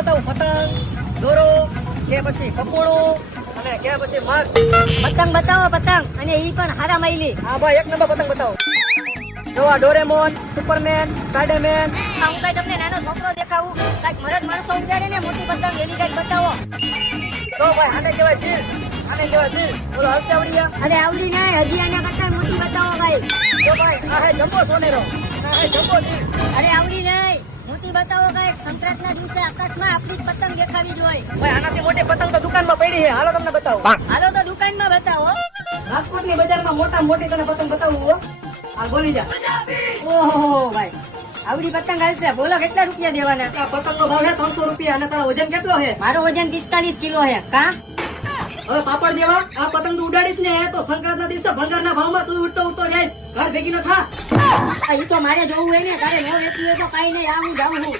બતાવું? પતંગ, દોરો કે પછી પકોડું અને કે પછી મગ? પતંગ બતાવો પતંગ, અને ઈ પણ હારા માઈલી. હા ભાઈ, એક નંબર પતંગ બતાવો. જો આ ડોરેમોન, સુપરમેન, સ્પાઈડરમેન. હું કઈ તમને નાનો છોકરો દેખાવું? કઈક મરદ માણસો ઉડાડે ને મોટી પતંગ, એવી કઈક બતાવો. તો ભાઈ આને કહેવાય દિલ, આને કહેવાય દિલ. બોલો હલસે આવડી ગયા? અરે આવડી નહીં, હજી આના કરતા મોટી બતાવો ભાઈ. જો ભાઈ આ હે જમ્બો સોનેરો, આ હે જમ્બો દિલ. અરે આવડી નહીં, મોટી બતાવો કઈક. સંક્રાંતના દિવસે આકાશમાં આપણી જ પતંગ દેખાવી જોઈએ. ભાઈ આનાથી મોટી પતંગ તો દુકાનમાં પડી છે. હાલો તમને બતાવો. હાલો તો દુકાનમાં બતાવો. રાજકોટની બજારમાં મોટા મોટી તને પતંગ બતાવું હો. હાલ બોલી જા. ઓહો ભાઈ, આવડી પતંગ હાલશે. બોલો કેટલા રૂપિયા દેવાના? આ પતંગનો ભાવ છે 300 રૂપિયા અને તારો વજન કેટલો છે? મારો વજન 45 કિલો છે. કા હવે પાપડ જેવા આ પતંગ તું ઉડાડીશ ને તો સંક્રાંતના દિવસે ભંગારના ભાવમાં તું ઉડતો ઉડતો જાય. ઘર ભેગી નો થા. ઈ તો મારે જોવું હોય ને, તારે ન વેચવું હોય તો કઈ નહીં. આ હું જાઉં છું.